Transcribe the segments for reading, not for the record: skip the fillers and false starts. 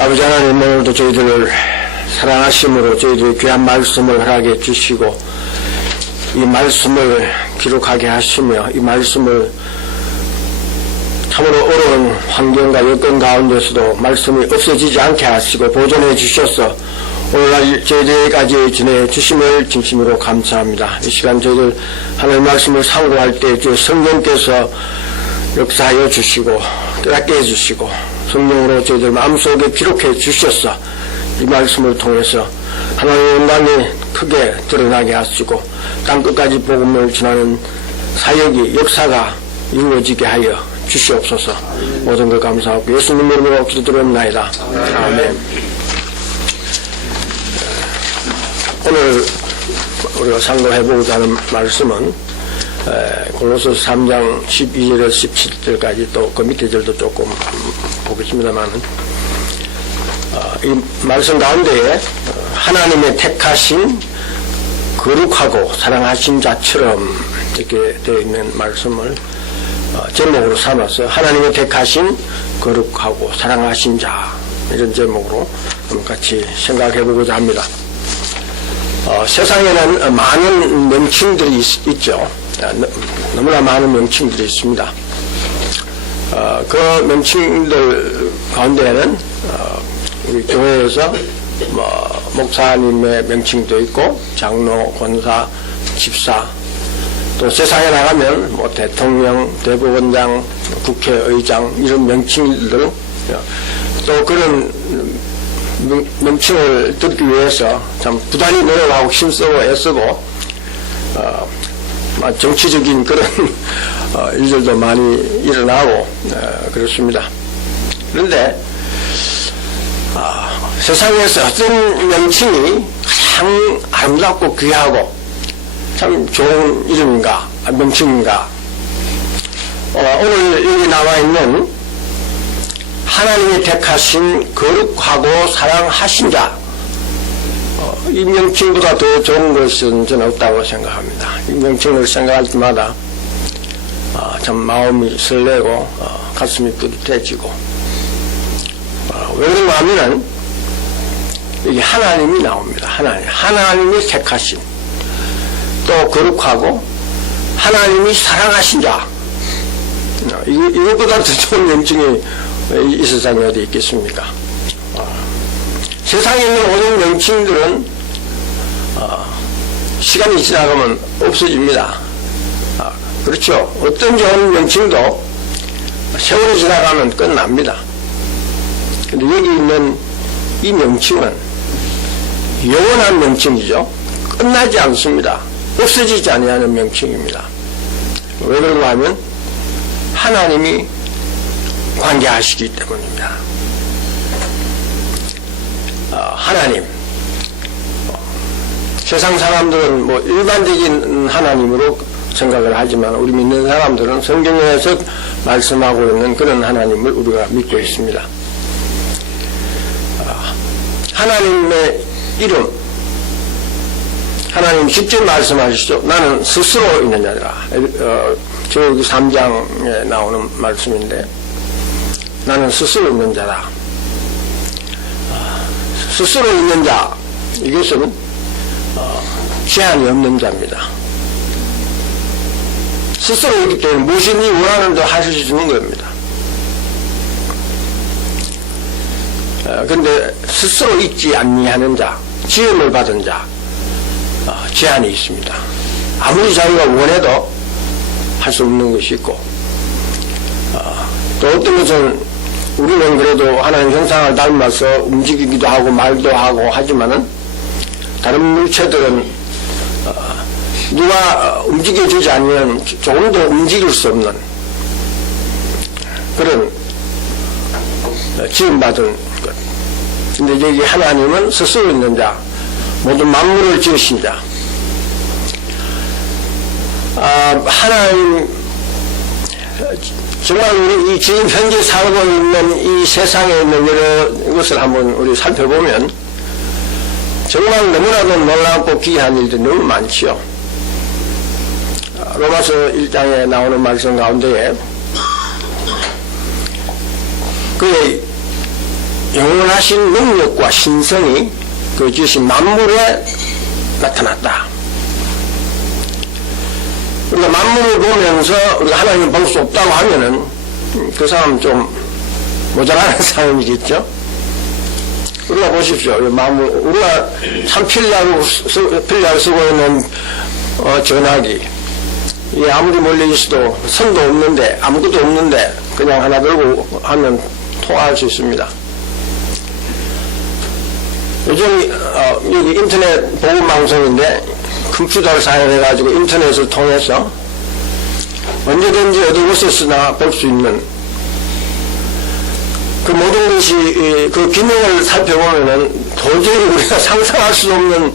아버지 하나님, 오늘도 저희들을 사랑하심으로 저희들이 귀한 말씀을 허락해 주시고 이 말씀을 기록하게 하시며 이 말씀을 참으로 어려운 환경과 여건 가운데서도 말씀이 없어지지 않게 하시고 보존해 주셔서 오늘날 저희들까지 지내 주심을 진심으로 감사합니다. 이 시간 저희들 하나님의 말씀을 상고할 때 주 성령께서 역사하여 주시고 깨닫게 해주시고 성령으로 저희들 마음속에 기록해 주셔서 이 말씀을 통해서 하나님의 영광이 크게 드러나게 하시고 땅끝까지 복음을 전하는 사역이 역사가 이루어지게 하여 주시옵소서. 모든 걸 감사하고 예수님 이름으로 기도드립나이다. 아멘. 오늘 우리가 상고해보고자 하는 말씀은 골로새 3장 12절에서 17절까지 또 그 밑에 절도 조금 보겠습니다만 이 말씀 가운데에 하나님의 택하신 거룩하고 사랑하신 자처럼 이렇게 되어 있는 말씀을 제목으로 삼아서 하나님의 택하신 거룩하고 사랑하신 자 이런 제목으로 같이 생각해보고자 합니다. 세상에는 많은 명칭들이 있죠. 너무나 많은 명칭들이 있습니다. 그 명칭들 가운데에는 우리 교회에서 목사님의 명칭도 있고 장로, 권사, 집사, 또 세상에 나가면 대통령, 대법원장, 국회의장 이런 명칭들 또 그런 명칭을 듣기 위해서 참 부단히 노력하고 힘쓰고 애쓰고 정치적인 그런 일들도 많이 일어나고 그렇습니다. 그런데 세상에서 어떤 명칭이 가장 아름답고 귀하고 참 좋은 이름인가 명칭인가 오늘 여기 나와 있는 하나님이 택하신 거룩하고 사랑하신 자 이 명칭보다 더 좋은 것은 저는 없다고 생각합니다. 이 명칭을 생각할 때마다 참 마음이 설레고 가슴이 뿌듯해지고 왜 그런가 하면은 여기 하나님이 나옵니다. 하나님이 택하신 또 거룩하고 하나님이 사랑하신 자 이것보다 더 좋은 명칭이 이 세상에 어디 있겠습니까? 세상에 있는 모든 명칭들은 시간이 지나가면 없어집니다. 그렇죠. 어떤 좋은 명칭도 세월이 지나가면 끝납니다. 근데 여기 있는 이 명칭은 영원한 명칭이죠. 끝나지 않습니다. 없어지지 아니하는 명칭입니다. 왜 그런가 하면 하나님이 관계하시기 때문입니다. 하나님 세상 사람들은 일반적인 하나님으로 생각을 하지만 우리 믿는 사람들은 성경에서 말씀하고 있는 그런 하나님을 우리가 믿고 있습니다. 하나님의 이름 하나님 직접 말씀하시죠. 나는 스스로 있는 자라. 저기 3장에 나오는 말씀인데 나는 스스로 있는 자다. 스스로 있는 자 이것은 제한이 없는 자입니다. 스스로 있기 때문에 무엇이니 원하는 대로 하실 수 있는 겁니다. 그런데 스스로 있지 아니하는 자, 지음을 받은 자 제한이 있습니다. 아무리 자기가 원해도 할 수 없는 것이 있고 또 어떤 것은 우리는 그래도 하나님 형상을 닮아서 움직이기도 하고 말도 하고 하지만은 다른 물체들은 누가 움직여주지 않으면 조금도 움직일 수 없는 그런 지음받은 것. 근데 여기 하나님은 스스로 있는 자, 모든 만물을 지으신 자. 하나님 정말 우리 지금 현재 살고 있는 이 세상에 있는 여러 것을 한번 우리 살펴보면 정말 너무나도 놀랍고 귀한 일들이 너무 많지요. 로마서 1장에 나오는 말씀 가운데에 그의 영원하신 능력과 신성이 그 지으신 만물에 나타났다. 우리가 만물을 보면서 우리가 하나님을 볼 수 없다고 하면은 그 사람은 좀 모자라는 사람이겠죠. 우리가 보십시오. 만물, 우리가 참 필리아를 쓰고 있는 전화기. 아무리 멀리 있어도 선도 없는데 아무것도 없는데 그냥 하나 들고 하면 통화할 수 있습니다. 요즘 여기 인터넷 보급 방송인데 컴퓨터를 사용해가지고 인터넷을 통해서 언제든지 어디 곳에서나 볼 수 있는 그 모든 것이 그 기능을 살펴보면은 도저히 우리가 상상할 수 없는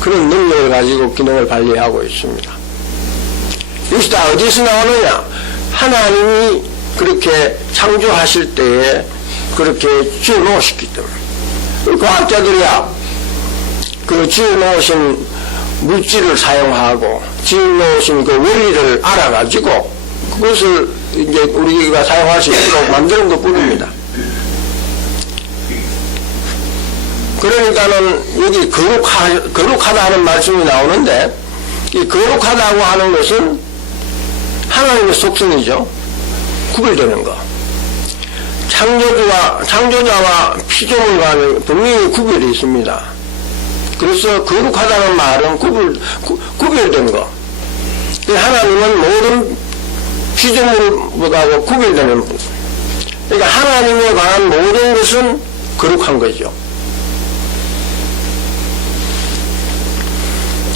그런 능력을 가지고 기능을 발휘하고 있습니다. 이것이 다 어디서 나오느냐? 하나님이 그렇게 창조하실 때에 그렇게 지어 놓으셨기 때문에. 과학자들이야 그 지어 놓으신 물질을 사용하고 지어 놓으신 그 원리를 알아가지고 그것을 이제 우리가 사용할 수 있도록 만드는 것 뿐입니다. 그러니까는 여기 거룩하다 하는 말씀이 나오는데 이 거룩하다고 하는 것은 하나님의 속성이죠. 구별되는 거. 창조자와 피조물 간에 분명히 구별이 있습니다. 그래서 거룩하다는 말은 구별된 거. 하나님은 모든 피조물보다 구별되는 분. 그러니까 하나님에 관한 모든 것은 거룩한 거죠.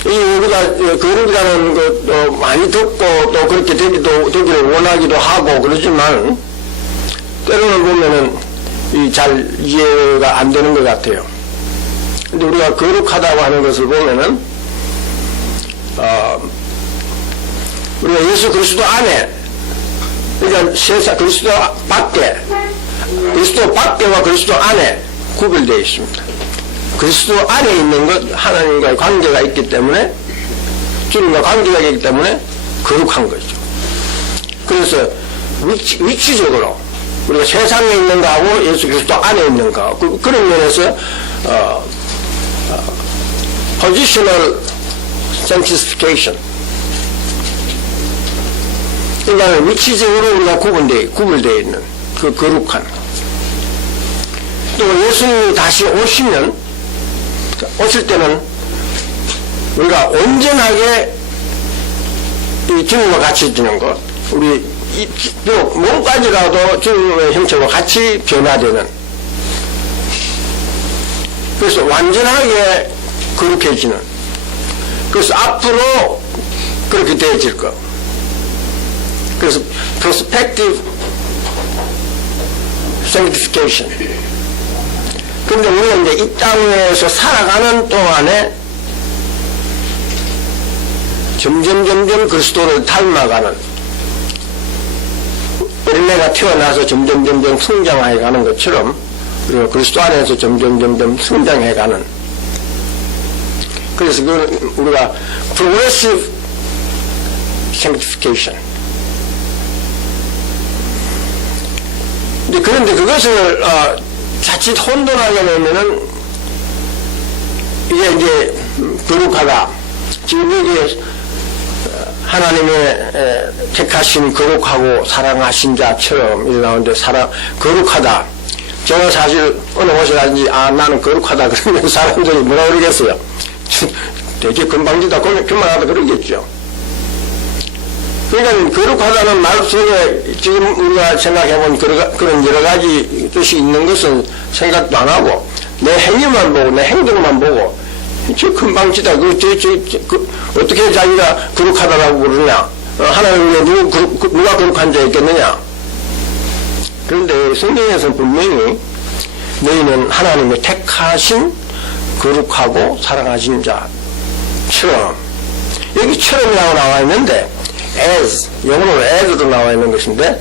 우리가 거룩이라는 것도 많이 듣고 또 그렇게 되기를 원하기도 하고 그러지만 때로는 보면은 잘 이해가 안 되는 것 같아요. 근데 우리가 거룩하다고 하는 것을 보면은 우리가 예수 그리스도 안에 그러니까 세상 그리스도 밖에와 그리스도 안에 구별되어 있습니다. 그리스도 안에 있는 것 하나님과의 관계가 있기 때문에 주님과 관계가 있기 때문에 거룩한 거죠. 그래서 위치적으로 우리가 세상에 있는 거하고 예수 그리스도 안에 있는 거 그런 면에서 positional sanctification 그러니까 위치적으로 우리가 구분되어 있는 그 거룩한 또 예수님이 다시 오실 때는 우리가 온전하게 이 주님과 같이 지는 것, 우리 비록 몸까지라도 주님의 형체와 같이 변화되는, 그래서 완전하게 거룩해지는, 그래서 앞으로 그렇게 되어질 것. 그래서 prospective sanctification. 근데 우리가 이제 이 땅에서 살아가는 동안에 점점 그리스도를 닮아가는 어린애가 태어나서 점점 성장해 가는 것처럼 우리가 그리스도 안에서 점점 성장해 가는 그래서 우리가 progressive sanctification 그런데 그것을 자칫 혼돈하게 되면은 이게 이제 거룩하다. 지금 여기 하나님의 택하신 거룩하고 사랑하신 자처럼 이렇게 나오는데 거룩하다. 제가 사실 어느 곳에 가든지 나는 거룩하다 그러면 사람들이 뭐라 그러겠어요? 되게 금방지다 그만하다 그러겠죠. 그러니까 거룩하다는 말 속에 지금 우리가 생각해본 그런 여러 가지 뜻이 있는 것은 생각도 안 하고 내 행위만 보고 내 행동만 보고 저 금방지다 어떻게 자기가 거룩하다라고 그러냐 하나님의 누가 거룩한 자 있겠느냐. 그런데 성경에서는 분명히 너희는 하나님의 택하신 거룩하고 사랑하신 자처럼 여기처럼이라고 나와 있는데 as, 영어로 as로 나와 있는 것인데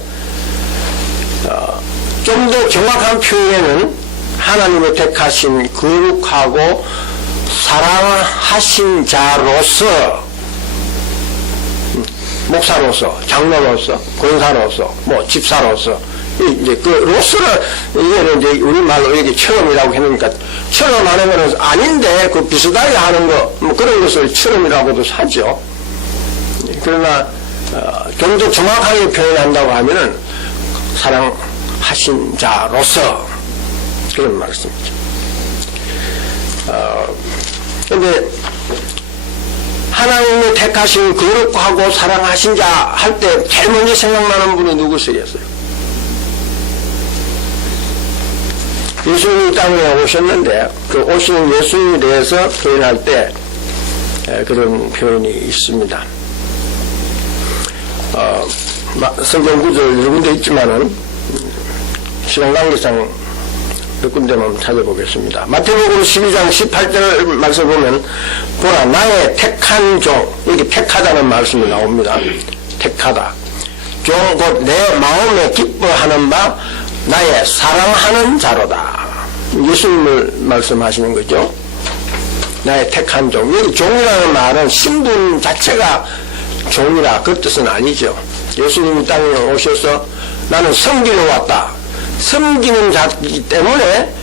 좀 더 정확한 표현은 하나님의 택하신 거룩하고 사랑하신 자로서 목사로서, 장로로서, 권사로서, 집사로서 이제 그 로스를, 이게는 이제 우리말로 이게 처음이라고 해놓으니까, 처음 하는 거는 아닌데, 그 비슷하게 하는 거, 뭐 그런 것을 처음이라고도 하죠. 그러나, 좀 더 정확하게 표현한다고 하면은, 사랑하신 자로서, 그런 말씀이죠. 근데, 하나님이 택하신 거룩하고 사랑하신 자 할 때 제일 먼저 생각나는 분이 누구시겠어요? 예수님이 땅에 오셨는데 그 오시는 예수님에 대해서 표현할 때 그런 표현이 있습니다. 성경 구절 여러 군데 있지만은 시간 관계상 몇 군데만 찾아보겠습니다. 마태복음 12장 18절 말씀 보면 보라 나의 택한 종, 여기 택하다는 말씀이 나옵니다. 택하다. 종 곧 내 마음에 기뻐하는 바 나의 사랑하는 자로다. 예수님을 말씀하시는 거죠. 나의 택한 종. 여기 종이라는 말은 신분 자체가 종이라 그 뜻은 아니죠. 예수님이 땅에 오셔서 나는 섬기러 왔다. 섬기는 자이기 때문에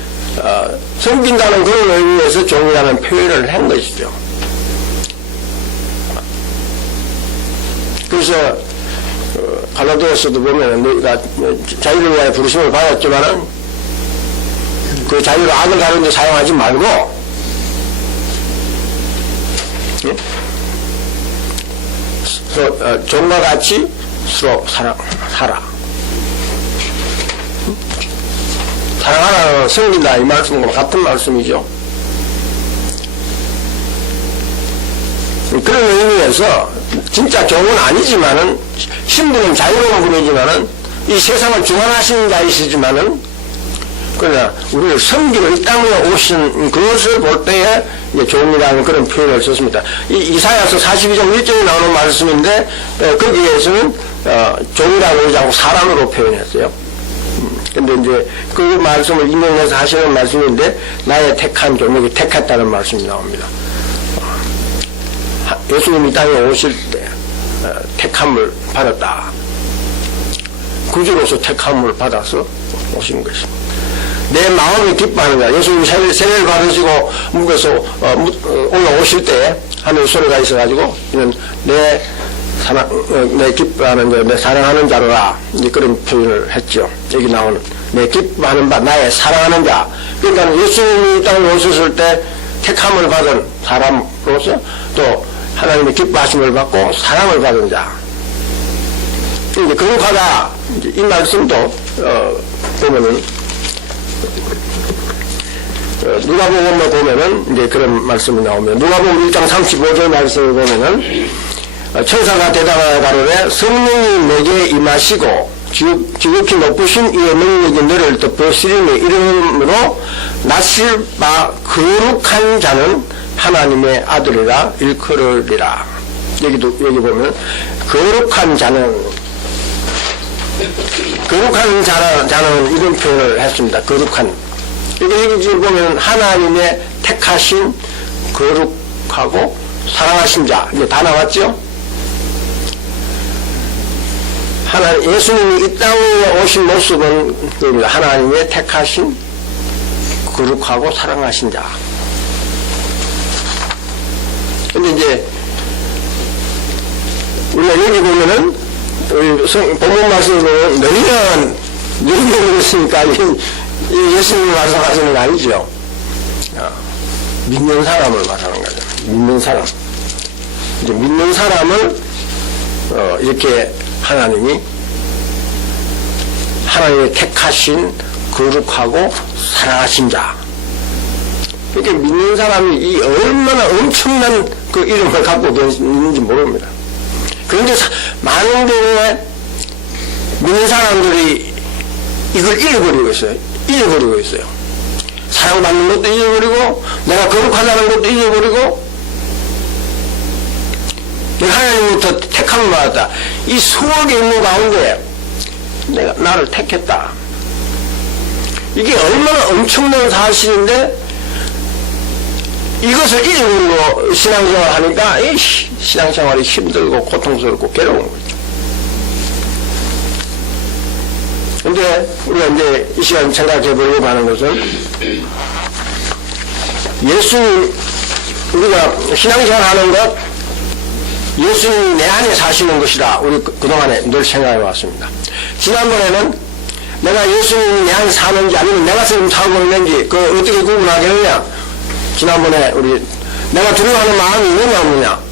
섬긴다는 그런 의미에서 종이라는 표현을 한 것이죠. 그래서 갈라디아서도 보면 너희가 자유를 위하여 부르심을 받았지만은 그 자유를 악을 다루는 데 사용하지 말고 종과 같이 서로 사랑하라. 사랑하라, 섬긴다 이 말씀과 같은 말씀이죠. 그런 의미에서 진짜 종은 아니지만은 신분은 자유로운 분이지만은 이 세상을 주관하시는 자이시지만은 그러나 우리를 섬기러 이 땅에 오신 그것을 볼 때에 종이라는 그런 표현을 썼습니다. 이사야서 42장 1절에 나오는 말씀인데 거기에서는 종이라고 하지 않고 사람으로 표현했어요. 근데 이제 그 말씀을 인용해서 하시는 말씀인데 나의 택한 종, 여기 택했다는 말씀이 나옵니다. 예수님이 땅에 오실 때 택함을 받았다. 구주로서 택함을 받아서 오신 것입니다. 내 마음이 기뻐하는 거야. 예수님이 세례를 받으시고 묵에서 올라오실 때 하늘 소리가 있어가지고 이는 내 기뻐하는 자, 내 사랑하는 자로라. 이제 그런 표현을 했죠. 여기 나오는 내 기뻐하는 바, 나의 사랑하는 자. 그러니까 예수님이 땅에 오셨을 때 택함을 받은 사람으로서 또 하나님의 기뻐하심을 받고 사랑을 받은 자. 이제 거룩하다. 이 말씀도 보면은 누가복음에 보면은 이제 그런 말씀이 나오면 누가복음 1장 35절 말씀을 보면은 천사가 대답하여 가로되 성령이 내게 임하시고 지극히 높으신 이의 능력이 너를 덮으시리니 이름으로 나실 바 거룩한 자는 하나님의 아들이라 일컬으리라. 여기 보면 거룩한 자는 이런 표현을 했습니다. 거룩한. 여기 지금 보면 하나님의 택하신 거룩하고 사랑하신 자 이게 다 나왔죠. 예수님이 이 땅에 오신 모습은 하나님의 택하신 거룩하고 사랑하신 자. 근데 이제 우리가 여기 보면은 본문 말씀을 보면 너희는 그랬으니까 예수님을 말씀하시는 거 아니죠. 믿는 사람을 말하는 거죠. 믿는 사람. 이제 믿는 사람을 이렇게 하나님이 택하신 거룩하고 사랑하신 자. 이렇게 믿는 사람이 이 얼마나 엄청난 그 이름을 갖고 있는지 모릅니다. 그런데 많은 경우에 믿는 사람들이 이걸 잃어버리고 있어요. 사랑받는 것도 잊어버리고 내가 거룩하다는 것도 잊어버리고 내가 하나님부터 택함을 받았다. 이 수억에 있는 가운데 내가 나를 택했다. 이게 얼마나 엄청난 사실인데 이것을 잊어버리고 신앙생활 하니까 이 신앙생활이 힘들고 고통스럽고 괴로운 거죠. 근데 우리가 이제 이 시간 생각해 보려고 하는 것은 예수님, 우리가 신앙생활 하는 것, 예수님이 내 안에 사시는 것이라 우리 그동안에 늘 생각해 왔습니다. 지난번에는 내가 예수님이 내 안에 사는지 아니면 내가 지금 살고 있는지 그 어떻게 구분하겠느냐. 지난번에 우리 내가 두려워하는 마음이 있느냐 없느냐.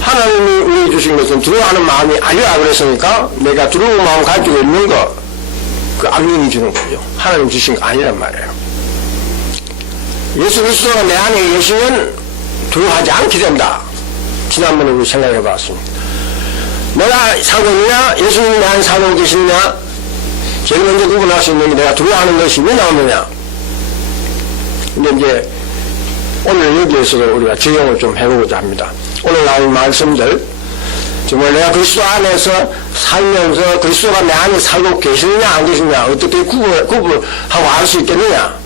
하나님이 우리 주신 것은 두려워하는 마음이 아니라 그랬으니까 내가 두려운 마음 가지고 있는 거, 그 악령이 주는 거죠. 하나님 주신 거 아니란 말이에요. 예수 그리스도가 내 안에 계시면 두려워하지 않게 된다. 지난번에 우리 생각해 봤습니다. 내가 살고 있느냐, 예수님이 내 안에 살고 계시느냐, 제일 먼저 구분할 수 있는 게 내가 두려워하는 것이 왜 나오느냐. 근데 이제 오늘 여기에서도 우리가 적용을 좀 해보고자 합니다. 오늘 나온 말씀들, 정말 내가 그리스도 안에서 살면서 그리스도가 내 안에 살고 계시느냐 안 계시느냐 어떻게 구분하고 알 수 있겠느냐,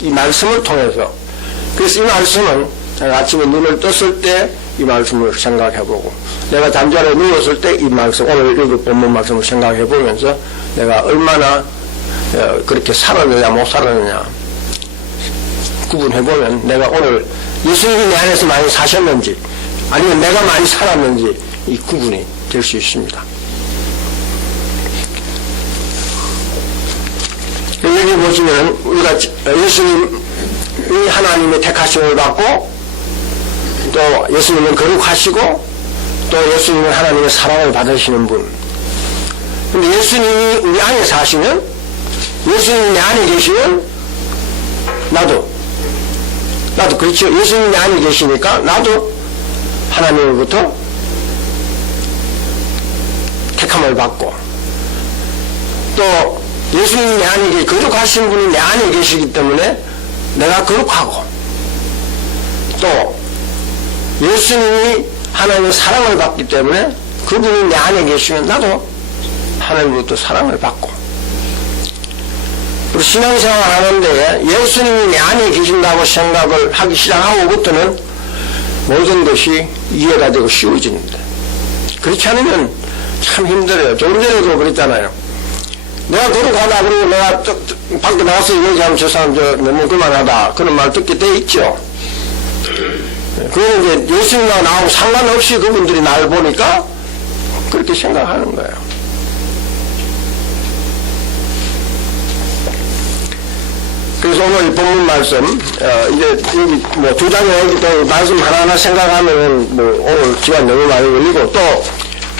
이 말씀을 통해서. 그래서 이 말씀은 아침에 눈을 떴을 때 이 말씀을 생각해보고, 내가 잠자리에 누웠을 때 이 말씀, 오늘 여기 본문 말씀을 생각해보면서 내가 얼마나 그렇게 살았느냐 못 살았느냐 구분해보면 내가 오늘 예수님이 내 안에서 많이 사셨는지 아니면 내가 많이 살았는지 이 구분이 될 수 있습니다. 여기 보시면 우리가 예수님이 하나님의 택하심을 받고 또 예수님은 거룩하시고 또 예수님은 하나님의 사랑을 받으시는 분. 근데 예수님이 우리 안에 사시면, 예수님이 내 안에 계시면 나도 그렇죠. 예수님이 내 안에 계시니까 나도 하나님으로부터 택함을 받고, 또 예수님이 내 안에 거룩하신 분이 내 안에 계시기 때문에 내가 거룩하고, 또 예수님이 하나님의 사랑을 받기 때문에 그분이 내 안에 계시면 나도 하나님으로부터 사랑을 받고, 우리 신앙생활 하는데 예수님이 내 안에 계신다고 생각을 하기 시작하고부터는 모든 것이 이해가 되고 쉬워집니다. 그렇지 않으면 참 힘들어요. 조금 전에도 그랬잖아요. 내가 거룩하다 그러고 내가 밖에 나가서 얘기하면 저 사람 너무 그만하다 그런 말 듣게 돼 있죠. 그거는 이제 예수님과 나하고 상관없이 그분들이 나를 보니까 그렇게 생각하는 거예요. 그래서 오늘 본문 말씀, 이제 여기 뭐 두 장에 여기 또 말씀 하나하나 생각하면은 뭐 오늘 시간 너무 많이 걸리고, 또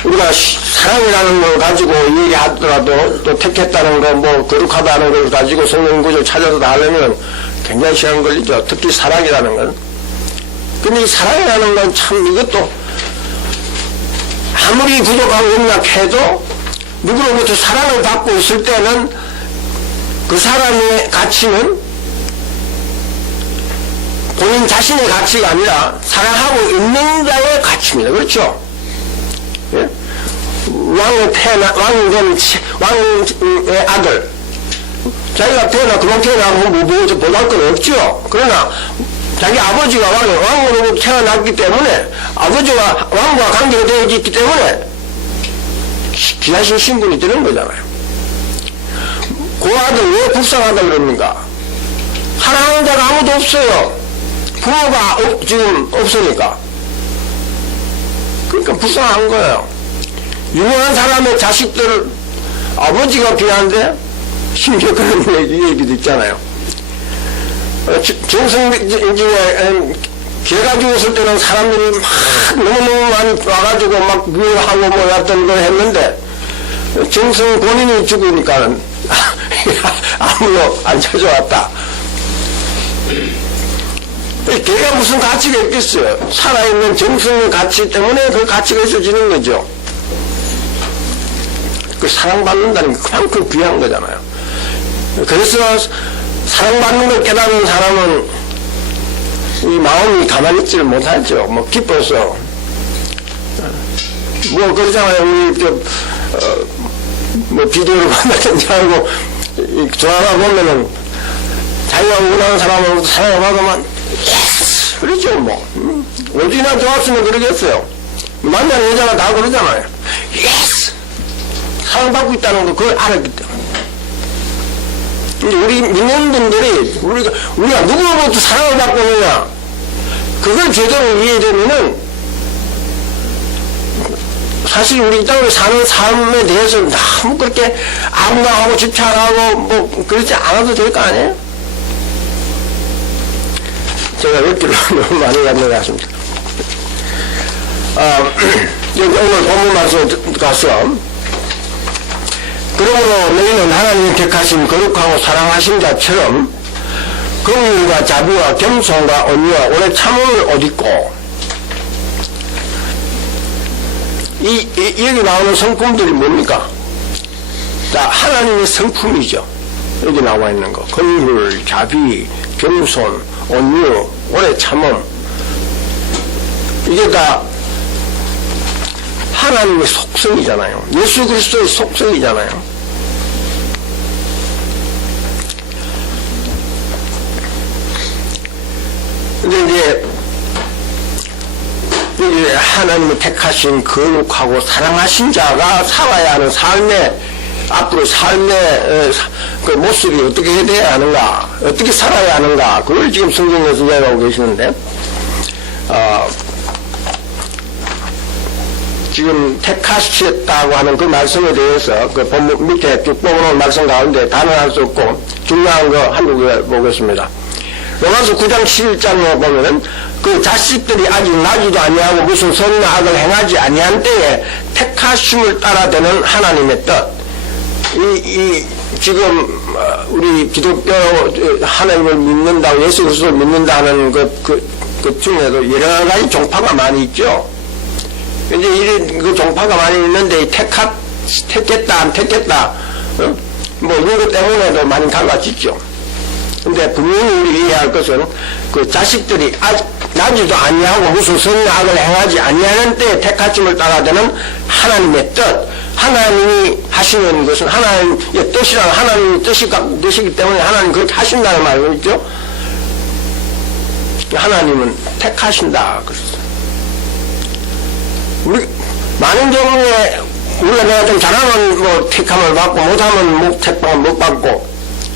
우리가 사랑이라는 걸 가지고 얘기하더라도 또 택했다는 거, 뭐 거룩하다는 걸 가지고 성경 구절 찾아서 다 하려면 굉장히 시간 걸리죠. 특히 사랑이라는 건. 근데 이 사랑이라는 건 참 이것도 아무리 부족하고 음락해도 누구로부터 사랑을 받고 있을 때는 그 사람의 가치는 본인 자신의 가치가 아니라 사랑하고 있는 자의 가치입니다. 그렇죠? 예? 왕의 아들. 자기가 그만 태어나고 뭐 보잘 건 없죠. 그러나 자기 아버지가 왕으로 태어났기 때문에 아버지와 왕과 관계가 되어 있기 때문에 귀하신 신분이 되는 거잖아요. 그 아들 왜 불쌍하다 그럽니까? 사랑하는 자가 아무도 없어요. 부모가 지금 없으니까. 그러니까 불쌍한 거예요. 유명한 사람의 자식들 아버지가 귀한데 심지어 그런 얘기도 있잖아요. 정성진에 개가 죽었을 때는 사람들이 막 너무너무 많이 와가지고 막 미워하고 뭐 어떤 걸 했는데 정성 본인이 죽으니까 아무도 안 찾아왔다. 개가 무슨 가치가 있겠어요? 살아있는 정성의 가치 때문에 그 가치가 있어지는 거죠. 그 사랑받는다는 게 그만큼 귀한 거잖아요. 그래서 사랑받는 걸 깨닫는 사람은 이 마음이 가만히 있지를 못하죠. 뭐 기뻐서 뭐 그러잖아요. 우리 뭐 비디오를 만났는지 알고 전화가 보면은 자기가 원하는 사람으로부터 사랑을 받으면 예스 그러죠. 뭐 어디나 좋았으면 그러겠어요. 만나는 여자가 다 그러잖아요. 예스 사랑받고 있다는 거 그걸 알았기 때문에. 이제 우리 믿는 분들이 우리가 누구로부터 사랑을 받고 있느냐 그걸 제대로 이해되면은 사실 우리 이 땅에 사는 삶에 대해서 너무 그렇게 암담하고 집착하고 뭐 그렇지 않아도 될 거 아니에요? 제가 몇 길로 너무 많이 갔는 것 같습니다. 여기 오늘 본문 말씀 가서 그러므로 너희는 하나님이 택하신 거룩하고 사랑하신 자처럼 긍휼과 자비와 겸손과 온유와 오래 참음을 옷 입고 여기 나오는 성품들이 뭡니까? 자, 하나님의 성품이죠. 여기 나와 있는 거. 긍휼, 자비, 겸손, 온유, 오래 참음. 이게 다 하나님의 속성이잖아요. 예수 그리스도의 속성이잖아요. 근데 이제 여기 하나님이 택하신 거룩하고 사랑하신 자가 살아야 하는 삶의 앞으로 삶의 그 모습이 어떻게 돼야 하는가, 어떻게 살아야 하는가, 그걸 지금 성경에서 이야기하고 계시는데, 지금 택하셨다고 하는 그 말씀에 대해서 그 본문 밑에 쭉 뽑아놓은 말씀 가운데 단언할 수 없고 중요한 거 한두 개 보겠습니다. 로마서 9장 11장에 보면은 그 자식들이 아직 나지도 아니하고 무슨 선과 악을 행하지 아니한 때에 택하심을 따라 되는 하나님의 뜻. 지금 우리 기독교 하나님을 믿는다고 예수 그리스도를 믿는다는 그 중에도 여러 가지 종파가 많이 있죠. 이제 이런 그 종파가 많이 있는데 택했다 안 택했다 뭐 이런 것 때문에도 많이 갈라지죠. 근데 분명히 우리 이해할 것은 그 자식들이 아직 나지도 아니하고 무슨 선과 악을 행하지 아니하는 때에 택하심을 따라 되는 하나님의 뜻. 하나님이 하시는 것은 하나님의 뜻이라는 하나님의 뜻이기 때문에 하나님 그렇게 하신다는 말이죠. 있죠? 하나님은 택하신다. 그랬어요. 우리 많은 경우에 우리가 내가 좀 잘하면 뭐 택함을 받고 못하면 택함을 못 받고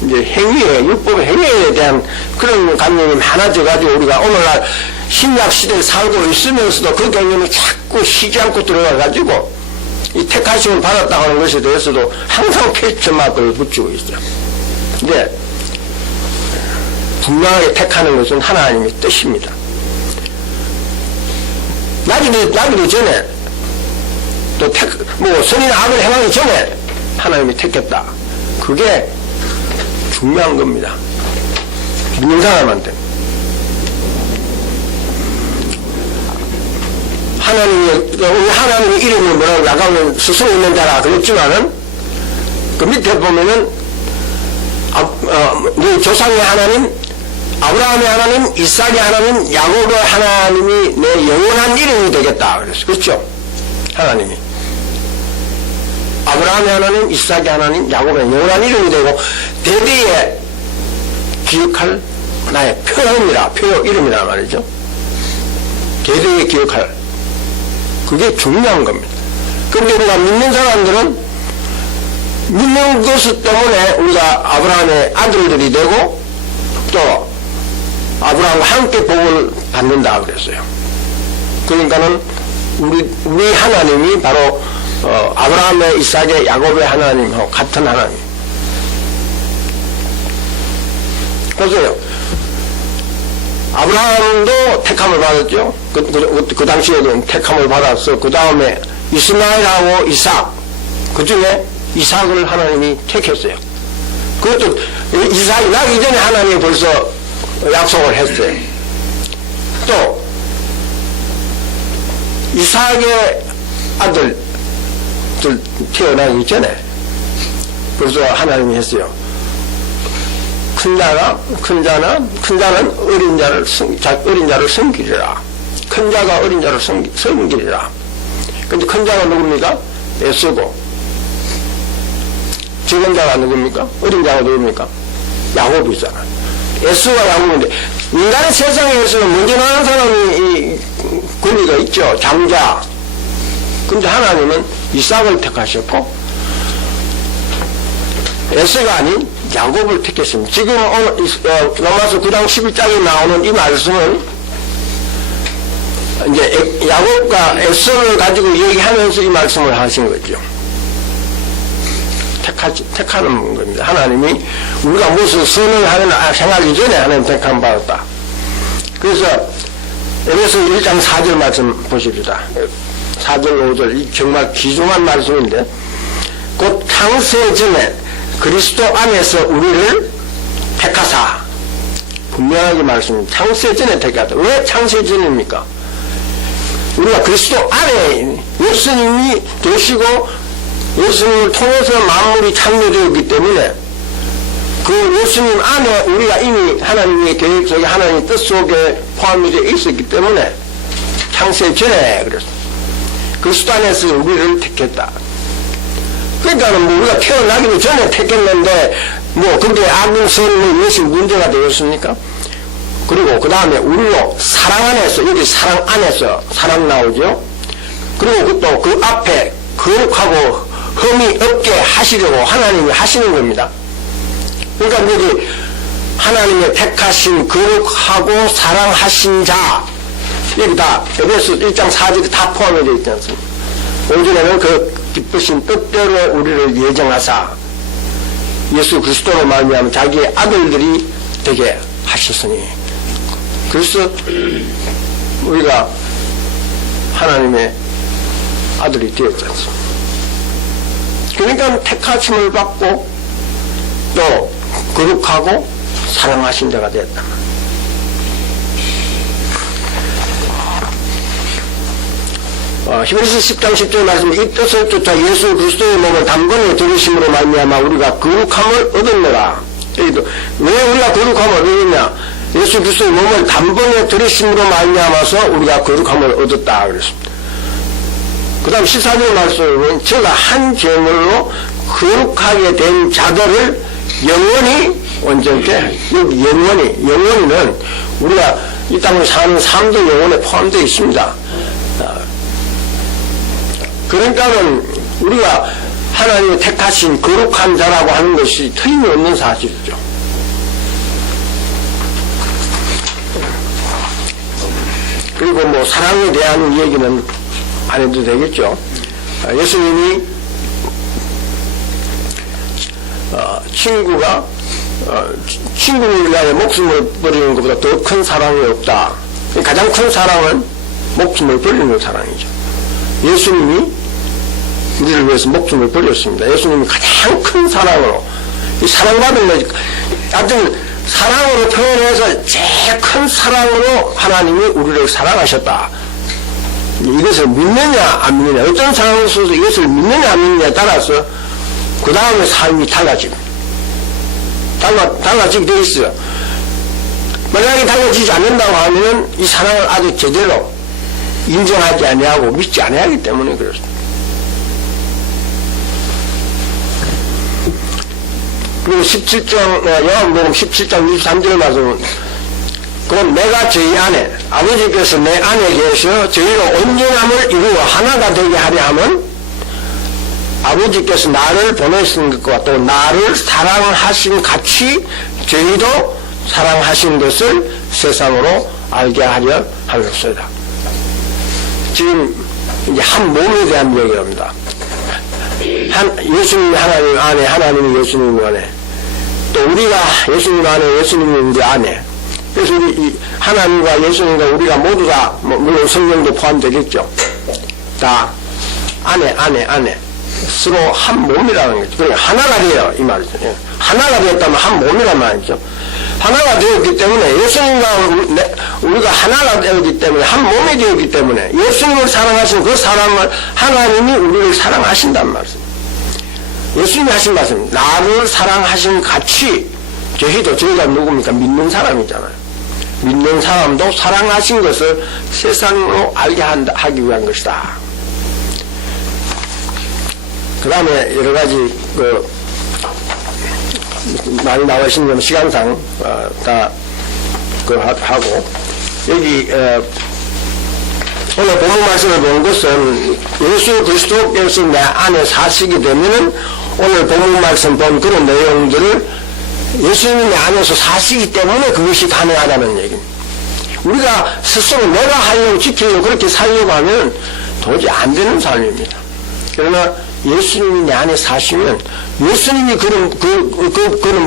이제 행위에 율법의 행위에 대한 그런 감정이 많아져가지고 우리가 오늘날 신약 시대에 살고 있으면서도 그 개념이 자꾸 쉬지 않고 들어가가지고 이 택하심을 받았다고 하는 것에 대해서도 항상 퀘스천마크를 붙이고 있어요. 근데 분명하게 택하는 것은 하나님의 뜻입니다. 나기도 전에 또 선이나 악을 행하기 전에 하나님이 택했다. 그게 중요한 겁니다. 믿는 사람한테. 하나님의 이름이 뭐라고 나가면 스스로 있는 자라 그랬지만은 그 밑에 보면은 네 조상의 하나님, 아브라함의 하나님, 이삭의 하나님, 야곱의 하나님이 내 영원한 이름이 되겠다 그랬어요. 그렇죠? 하나님이 아브라함의 하나님, 이삭의 하나님, 야곱의 영원한 이름이 되고 대대에 기억할 나의 이름이라 말이죠. 대대에 기억할 그게 중요한 겁니다. 그런데 우리가 믿는 사람들은 믿는 것 때문에 우리가 아브라함의 아들들이 되고 또 아브라함과 함께 복을 받는다 그랬어요. 그러니까는 우리 하나님이 바로 아브라함의, 이삭의, 야곱의 하나님하고 같은 하나님. 보세요. 아브라함도 택함을 받았죠. 그 당시에는 택함을 받았어. 그 다음에 이스마엘하고 이삭, 그 중에 이삭을 하나님이 택했어요. 그것도 이삭이 나기 전에 하나님이 벌써 약속을 했어요. 또 이삭의 아들들 태어나기 전에 벌써 하나님이 했어요. 큰 자는 어린 자를 섬기리라. 큰 자가 어린 자를 섬기리라. 근데 큰 자가 누굽니까? 에서고. 적은 자가 누굽니까? 어린 자가 누굽니까? 야곱이잖아. 에서가 야곱인데, 인간의 세상에서는 먼저 나는 사람이 권리가 있죠. 장자. 근데 하나님은 이삭을 택하셨고, 에서가 아닌 야곱을 택했습니다. 지금 오늘 로마서 9장 11장에 나오는 이 말씀은 이제 야곱과 에서를 가지고 얘기하면서 이 말씀을 하신 거죠. 택하는 겁니다. 하나님이 우리가 무슨 선을 하는 생활 이전에 하나님 택함 받았다. 그래서 에베소 1장 4절 말씀 보십시다. 4절 5절 이 정말 귀중한 말씀인데 곧 창세 전에 그리스도 안에서 우리를 택하사 분명하게 말씀입니다. 창세 전에 택하다. 왜 창세 전입니까? 우리가 그리스도 안에 예수님이 되시고 예수님을 통해서 만물이 창조되었기 때문에 그 예수님 안에 우리가 이미 하나님의 계획 속에 하나님의 뜻 속에 포함이 되어 있었기 때문에 창세 전에 그랬습니다. 그리스도 안에서 우리를 택했다. 그러니까는 뭐 우리가 태어나기도 전에 택했는데 뭐 근데 악인 선은 무엇이 문제가 되었습니까? 그리고 그 다음에 우리로 사랑 안에서 여기 사랑 안에서 사랑 나오죠. 그리고 또 그 앞에 거룩하고 흠이 없게 하시려고 하나님이 하시는 겁니다. 그러니까 여기 하나님의 택하신 거룩하고 사랑하신 자 여기 다 에베소 1장 4절이 다 포함이 되어 있지 않습니까? 5절에는 그 기쁘신 뜻대로 우리를 예정하사 예수 그리스도로 말미암아 자기의 아들들이 되게 하셨으니 그래서 우리가 하나님의 아들이 되었지 않습니까? 그러니까 택하심을 받고 또 거룩하고 사랑하신 자가 되었다. 히브리서 10장 10절 말씀 이 뜻을 쫓아 예수 그리스도의 몸을 단번에 들으심으로 말미암아 우리가 거룩함을 얻었노라. 여기도 왜 우리가 거룩함을 얻었냐? 예수 그리스도의 몸을 단번에 들으심으로 말미암아서 우리가 거룩함을 얻었다 그랬습니다. 그 다음 14절 말씀은 제가 한 제물로 거룩하게 된 자들을 영원히 온전케 여기 영원히는 우리가 이 땅을 사는 삶도 영원에 포함되어 있습니다. 그러니까는 우리가 하나님이 택하신 거룩한 자라고 하는 것이 틀림없는 사실이죠. 그리고 뭐 사랑에 대한 얘기는 안 해도 되겠죠. 예수님이 친구를 위하여 목숨을 버리는 것보다 더 큰 사랑이 없다. 가장 큰 사랑은 목숨을 버리는 사랑이죠. 예수님이 우리를 위해서 목숨을 버렸습니다. 예수님이 가장 큰 사랑으로 이 사랑받은 것이 하여튼 사랑으로 표현해서 제일 큰 사랑으로 하나님이 우리를 사랑하셨다. 이것을 믿느냐 안 믿느냐 어떤 상황 속에서 이것을 믿느냐 안 믿느냐에 따라서 그 다음에 삶이 달라지게 되어 있어요. 만약에 달라지지 않는다고 하면 이 사랑을 아주 제대로 인정하지 아니하고 믿지 아니하기 때문에 그렇습니다. 그리고 17장 요한복음 17장 23절 말씀은 그럼 내가 저희 안에 아버지께서 내 안에 계셔 저희로 온전함을 이루어 하나가 되게 하려 하면 아버지께서 나를 보내신 것과 또 나를 사랑하신 같이 저희도 사랑하신 것을 세상으로 알게 하려 하였소이다. 지금 이제 한 몸에 대한 이야기입니다. 예수님 하나님 안에 하나님이 예수님 안에 또 우리가 예수님 안에 예수님이 우리 안에 그래서 이 하나님과 예수님과 우리가 모두 다 물론 성령도 포함되겠죠. 다 안에 서로 한 몸이라는 거죠. 그러니까 하나가 돼요 이 말이죠. 하나가 되었다면 한 몸이란 말이죠. 하나가 되었기 때문에 예수님과 우리가 하나가 되었기 때문에 한 몸이 되었기 때문에 예수님을 사랑하신 그 사랑을 하나님이 우리를 사랑하신단 말씀. 예수님이 하신 말씀 나를 사랑하신 같이 저희가 누굽니까? 믿는 사람이잖아요. 믿는 사람도 사랑하신 것을 세상으로 알게 하기 위한 것이다. 그 다음에 여러 가지 많이 나와 있는 시간상 다 하고 여기 오늘 본문 말씀을 보는 것은 예수 그리스도께서 내 안에 사시게 되면은 오늘 본문 말씀 본 그런 내용들을 예수님의 안에서 사시기 때문에 그것이 가능하다는 얘기입니다. 우리가 스스로 내가 하려고 지키려고 그렇게 살려고 하면 도저히 안 되는 삶입니다. 그러나 예수님이 내 안에 사시면 예수님이 그런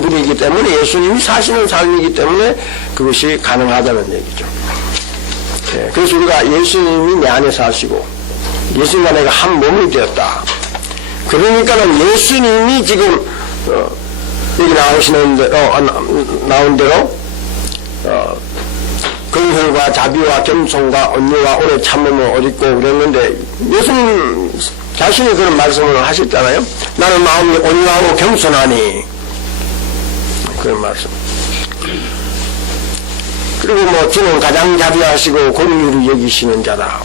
분이기 때문에 예수님이 사시는 삶이기 때문에 그것이 가능하다는 얘기죠. 네, 그래서 우리가 예수님이 내 안에 사시고 예수님과 내가 한 몸이 되었다. 그러니까는 예수님이 지금 여기 나온 대로 긍휼과 자비와 겸손과 온유와 오래 참음을 얻고 그랬는데 예수님 자신이 그런 말씀을 하셨잖아요. 나는 마음이 온유하고 겸손하니 그런 말씀. 그리고 뭐 주는 가장 자비하시고 긍휼히 여기시는 자다.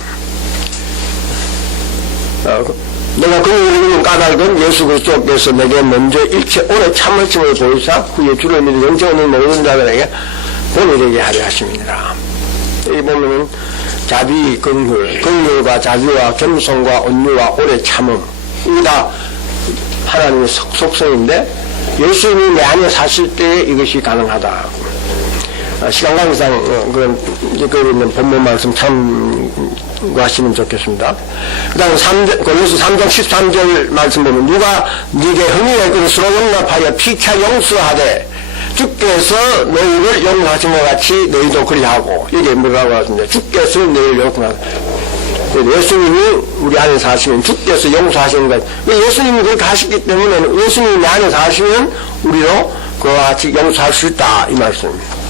내가 긍휼히 까닭은 예수 그리스도께서 내게 먼저 일체 오래 참으심을 보이사 후에 주를 믿어 영생을 모르는 자들에게 본이 되게 하려 하심이니라. 여기 보면은 자비, 긍휼과 자비와 겸손과 온유와 오래 참음, 이게 다 하나님의 속성인데 예수님이 내 안에 사실 때 이것이 가능하다. 시간 관계상 그런 있는 본문 말씀 참고하시면 좋겠습니다. 그 다음에 고린도서 3장 13절 말씀 보면 누가 네게 흥미가 있거든 서로 용납하여 피차 용서하되 주께서 너희를 용서하신 것 같이 너희도 그리하고 이게 뭐라고 하십니까? 주께서 너희를 용서하신 예수님이 우리 안에 사시면 주께서 용서하시는 것 예수님이 그렇게 하셨기 때문에 예수님이 내 안에 사시면 우리도 그와 같이 용서할 수 있다 이 말씀입니다.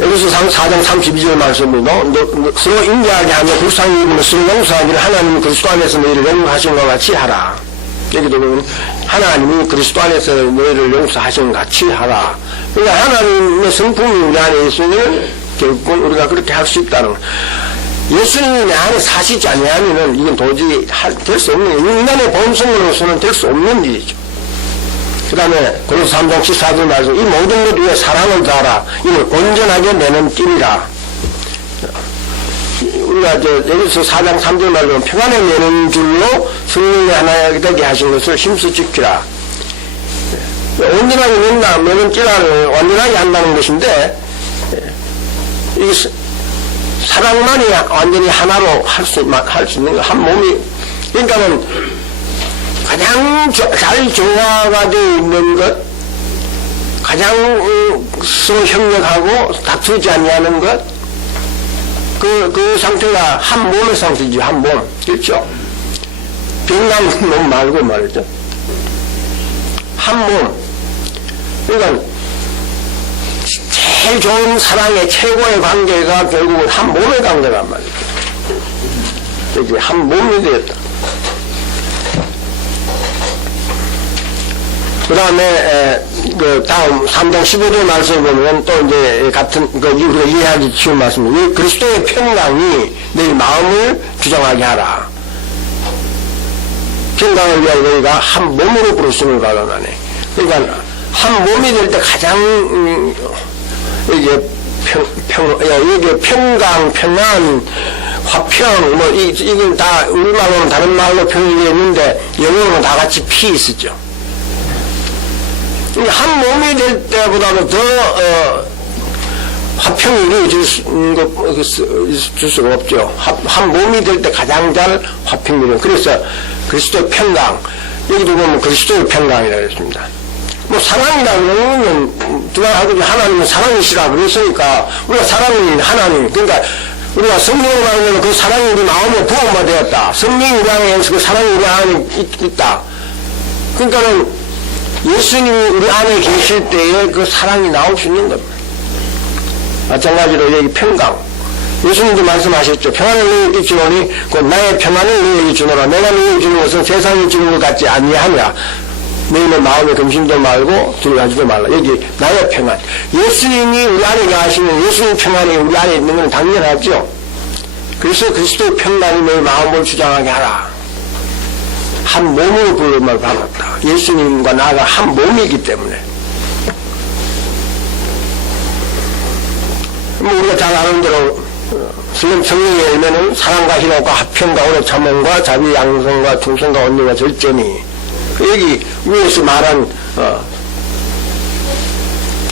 여기서 4장 32절 말씀으로 서로 인자하게 하며 불쌍히 입으며 서로 용서하기를 하나님이 그리스도 안에서 너희를 용서하신 것 같이 하라. 여기도 보면 하나님이 그리스도 안에서 너희를 용서하신 것 같이 하라. 그러니까 하나님의 성품이 우리 안에 있으면 결국은 우리가 그렇게 할 수 있다는 거예요. 예수님이 내 안에 사시지 아니하면은 이건 도저히 될 수 없는 거예요. 인간의 본성으로서는 될 수 없는 일이죠. 그 다음에 고린도서 3장 14절 말씀 이 모든 것 위에 사랑을 다하라. 이는 온전하게 내는 띠이라. 우리가 여기서 4장 3절 말씀 평안을 내는 줄로 성령이 하나 되게 하신 것을 힘써 지키라. 온전하게 내는 띠라를 완전하게 한다는 것인데 이 사랑만이 완전히 하나로 할 수 있는 거 한 몸이 그러니까는 가장 잘 조화가 되어 있는 것, 가장 서로 협력하고 다투지 아니하는 것, 그 상태가 한 몸의 상태지, 한 몸. 그렇죠? 병난 몸 말고 말이죠. 한 몸. 그러니까, 제일 좋은 사랑의 최고의 관계가 결국은 한 몸의 관계란 말이죠. 이게 한 몸이 되었다. 그 다음에, 다음 3장 15절 말씀을 보면 또 이제 같은, 우리가 이해하기 쉬운 말씀입니다. 그리스도의 평강이 너희 마음을 주장하게 하라. 평강을 위하여 너희가 한 몸으로 부르심을 받아나네. 그러니까, 한 몸이 될 때 가장, 이게 이게 평강, 평안, 화평, 이건 다, 우리말로는 다른 말로 표현이 있는데, 영어로는 다 같이 피스죠. 한 몸이 될 때보다도 더 화평이 줄 수가 없죠. 한 몸이 될 때 가장 잘 화평이 돼요. 그래서 그리스도의 평강 여기도 보면 그리스도의 평강이라고 했습니다. 뭐 사랑이라고 하면 누가 하고 하나님은 사랑이시라 그랬으니까 우리가 사랑이 하나님 그러니까 우리가 성령으로 말하면 그 사랑이 우리 마음에 부어가 되었다. 성령이 우리 안에 그 사랑이 우리 안에 있다. 그러니까는 예수님이 우리 안에 계실 때에 그 사랑이 나올 수 있는 겁니다. 마찬가지로 여기 평강. 예수님도 말씀하셨죠. 평안을 너희에게 주노니 곧 나의 평안을 너희에게 주노라. 내가 너희에게 주는 것은 세상이 주는 것 같지 아니하냐. 너희는 마음에 금심도 말고 두려워하지도 말라. 여기 나의 평안. 예수님이 우리 안에 계시면 예수님 평안이 우리 안에 있는 건 당연하죠. 그래서 그리스도의 평안이 너희 마음을 주장하게 하라. 한 몸으로 부름을 받았다. 예수님과 나가 한 몸이기 때문에. 우리가 잘 아는 대로 성령의 열매는 사랑과 희락과 화평과 오래 참음과 자비 양성과 충성과 온유와 절제니 여기 위에서 말한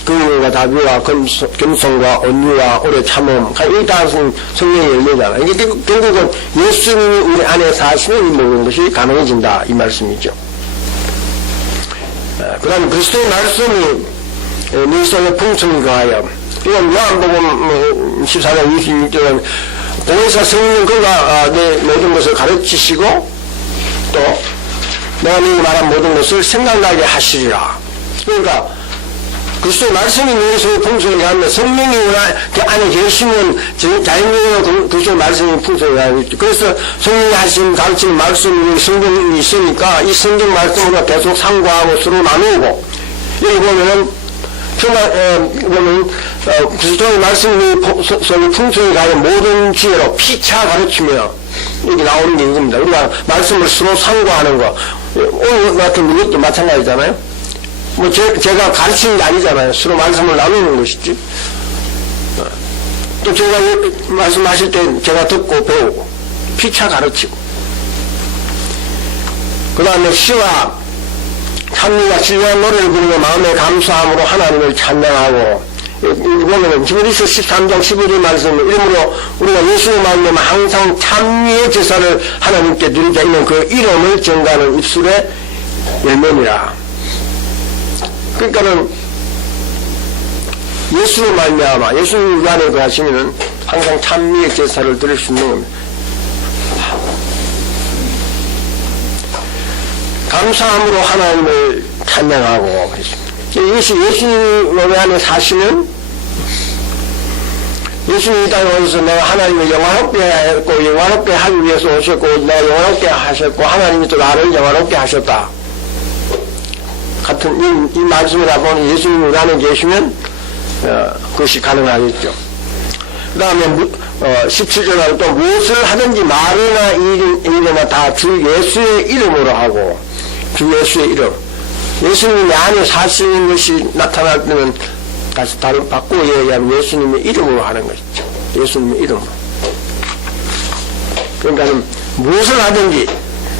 긍휼과 자비와 겸손과 온유와 오래 참음 이 다 성령의 열매잖아. 이게 결국은 예수님이 우리 안에 사시면 이 모든 것이 가능해진다 이 말씀이죠. 그 다음에 그리스도의 말씀이 네 속에 풍성히 거하여 이건 요한복음 14장 26절은 공에서 성령 그가 내 모든 것을 가르치시고 또 내가 네 말한 모든 것을 생각나게 하시리라. 그러니까 그리스도의 말씀이 내 속에 풍성히 하면 성령이 그 안에 계시면 자연적으로 그리스도의 말씀이 풍성히 하겠죠. 그래서 성령이 하신 가르치는 말씀이 성경이 있으니까 이 성경 말씀으로 계속 상고하고 서로 나누고 여기 보면은 보면 그리스도의 말씀이 속에 풍성히 가는 모든 지혜로 피차 가르치며 여기 나오는 게 이겁니다. 우리가 말씀을 서로 상고하는 거 오늘 같은 이것도 마찬가지잖아요. 뭐 제가 가르치는 게 아니잖아요. 서로 말씀을 나누는 것이지. 또 제가 말씀하실 때 제가 듣고 배우고 피차 가르치고 그 다음에 시와 찬미가 진리한 노래를 부르며 마음의 감사함으로 하나님을 찬양하고 여기 보면은 히브리서 13장 11절 말씀은 이름으로 우리가 예수의 마음에 항상 찬미의 제사를 하나님께 드리자 있는 그 이름을 전가하는 입술의 열매니라. 그러니까는 예수의 말미암아 예수님 안에 거하시면은 항상 찬미의 제사를 드릴 수 있는 겁니다. 감사함으로 하나님을 찬양하고 그랬습니다. 이것이 예수님 안에 사시면 예수님이 이 땅에 오셔서 내가 하나님을 영화롭게 했고 영화롭게 하기 위해서 오셨고 내가 영화롭게 하셨고 하나님이 또 나를 영화롭게 하셨다. 같은 이 말씀이라 보니 예수님이 우리 안에 계시면 그것이 가능하겠죠. 그 다음에 17절에 또 무엇을 하든지 말이나 일이나 다 주 예수의 이름으로 하고 주 예수의 이름 예수님이 내 안에 사시는 것이 나타날 때는 다시 바꾸어 얘기하면 예수님의 이름으로 하는 것이죠. 예수님의 이름으로. 그러니까 무엇을 하든지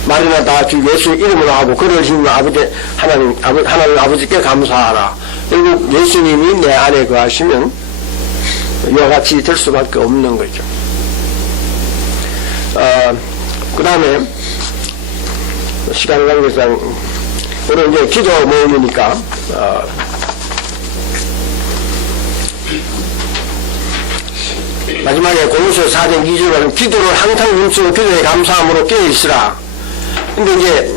말이나 다 주 예수의 이름으로 하고 그를 힘으로 하나님 아버지께 감사하라. 결국 예수님이 내 안에 거하시면 이와 같이 될 수밖에 없는 거죠. 그 다음에 시간 관계상 오늘 이제 기도 모임이니까 마지막에 고린도서 4장 2절에 보면 기도를 항상 힘쓰고 기도에 감사함으로 깨어있으라. 근데 이제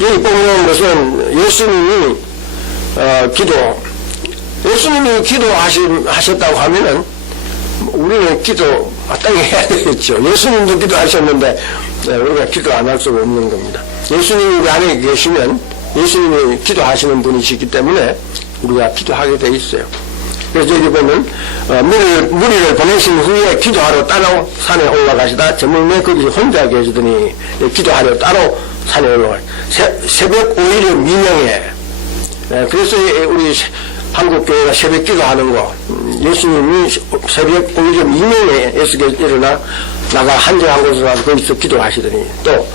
여기 보는 것은 예수님이 예수님이 기도하셨다고 하면은 우리는 기도 마땅히 해야 되겠죠. 예수님도 기도하셨는데 우리가 기도 안 할 수가 없는 겁니다. 예수님이 우리 안에 계시면 예수님이 기도하시는 분이시기 때문에 우리가 기도하게 돼 있어요. 그래서 여기 보면 무리를 보내신 후에 기도하러 따로 산에 올라가시다 저물매 거기서 혼자 계시더니 기도하러 따로 산에 올라가요. 새벽 5일의 미명에 그래서 우리 한국교회가 새벽 기도하는 거 예수님이 새벽 5일의 미명에 예수께서 일어나 나가 한정한 곳으로 가서 거기서 기도하시더니 또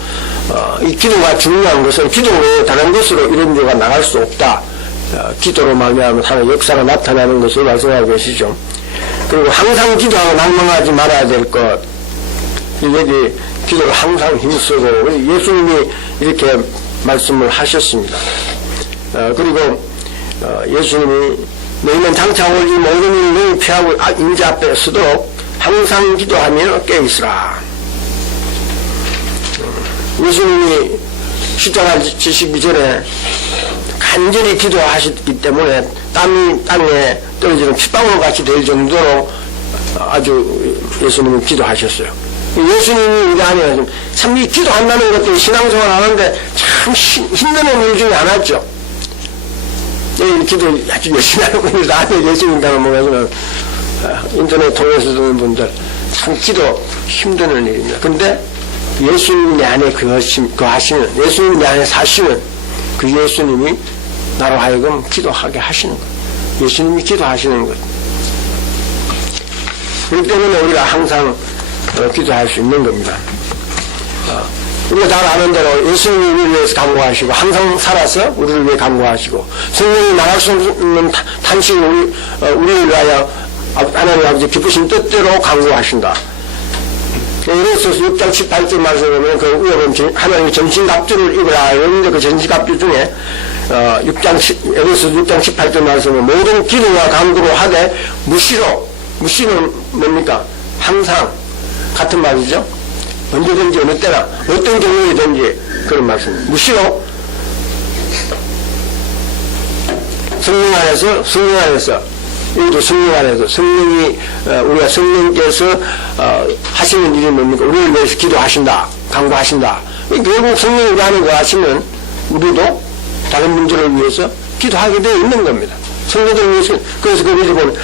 이 기도가 중요한 것은 기도 외에 다른 것으로 이런 일가 나갈 수 없다. 기도로 말미암아 하는 역사가 나타나는 것을 말씀하고 계시죠. 그리고 항상 기도하고 낭망하지 말아야 될 것. 여기 기도를 항상 힘쓰고 예수님이 이렇게 말씀을 하셨습니다. 그리고 예수님이 너희는 장차 올 이 모든 일을 너희 피하고 인자 앞에 서도록 항상 기도하며 깨어있으라. 예수님이 십자가 지시기 전에 간절히 기도하셨기 때문에 땀이 땅에 떨어지는 핏방울 같이 될 정도로 아주 예수님은 기도하셨어요. 예수님이 우리 안에 참 이 기도한다는 것도 신앙생활 하는데 참 힘든 일 중에 하나죠. 기도 아주 열심히 하고 있는데 안에 예수님이라는 뭐냐면 인터넷 통해서 듣는 분들 참 기도 힘든 일입니다. 근데 예수님이 내 안에 거하시면 예수님이 내 안에 사시면 그 예수님이 나로 하여금 기도하게 하시는 것. 예수님이 기도하시는 것. 그렇기 때문에 우리가 항상 기도할 수 있는 겁니다. 우리가 잘 아는 대로 예수님이 우리를 위해서 간구하시고 항상 살아서 우리를 위해 간구하시고 성령이 말할 수 없는 탄식을 우리를 위하여 하나님 아버지 기쁘신 뜻대로 간구하신다. 그래서 6장 18절 말씀에 보면 그 위에 보면 하나님의 전신갑주를 입으라 이러는데 그 전신갑주 중에 에베소 6장 18절 말씀에 모든 기도와 간구로 하되 무시는 뭡니까? 항상 같은 말이죠. 언제든지 어느 때나 어떤 경우이든지 그런 말씀. 무시로 성령 안에서 여기도 성령 안에서 성령이 우리가 성령께서 하시는 일이 뭡니까? 우리를 위해서 기도하신다, 간구하신다. 결국 성령이 우리 안에 거하시면 우리도 다른 분들을 위해서 기도하게 되어 있는 겁니다. 성도들을 위해서. 그래서 그 위에 보면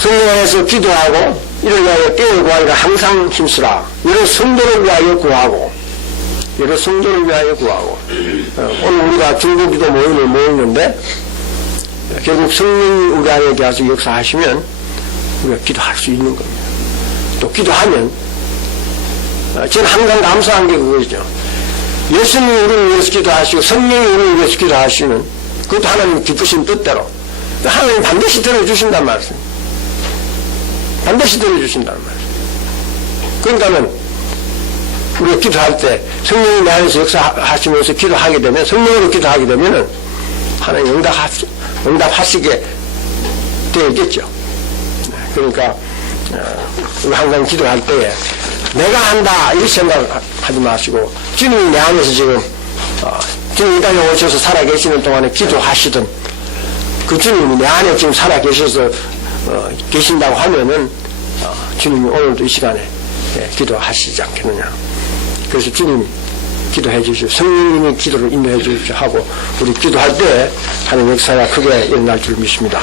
성령 안에서 기도하고 이를 위하여 깨어 구하기가 항상 힘쓰라. 여러 성도를 위하여 구하고 오늘 우리가 중보기도 모임을 모이는데 결국 성령이 우리 안에 계셔서 역사하시면 우리가 기도할 수 있는 겁니다. 또 기도하면 저는 항상 감사한 게 그거죠. 예수님이 우리를 위해서 기도하시고 성령이 우리를 위해서 기도하시면 그것도 하나님 기쁘신 뜻대로 하나님 반드시 들어주신단 말씀. 반드시 들어주신다는 말이에요. 그러니까는 우리가 기도할 때 성령이 내 안에서 역사하시면서 기도하게 되면 성령으로 기도하게 되면은 하나님 응답하시게 되겠죠. 그러니까 우리 항상 기도할 때에 내가 한다 이렇게 생각하지 마시고 주님이 내 안에서 지금 주님이 이 땅에 오셔서 살아계시는 동안에 기도하시던 그 주님이 내 안에 지금 살아계셔서 계신다고 하면은 주님이 오늘도 이 시간에 기도하시지 않겠느냐. 그래서 주님이 기도해 주십시오. 성령님이 기도를 인도해 주십시오 하고 우리 기도할 때 하나님 역사가 크게 일어날 줄 믿습니다.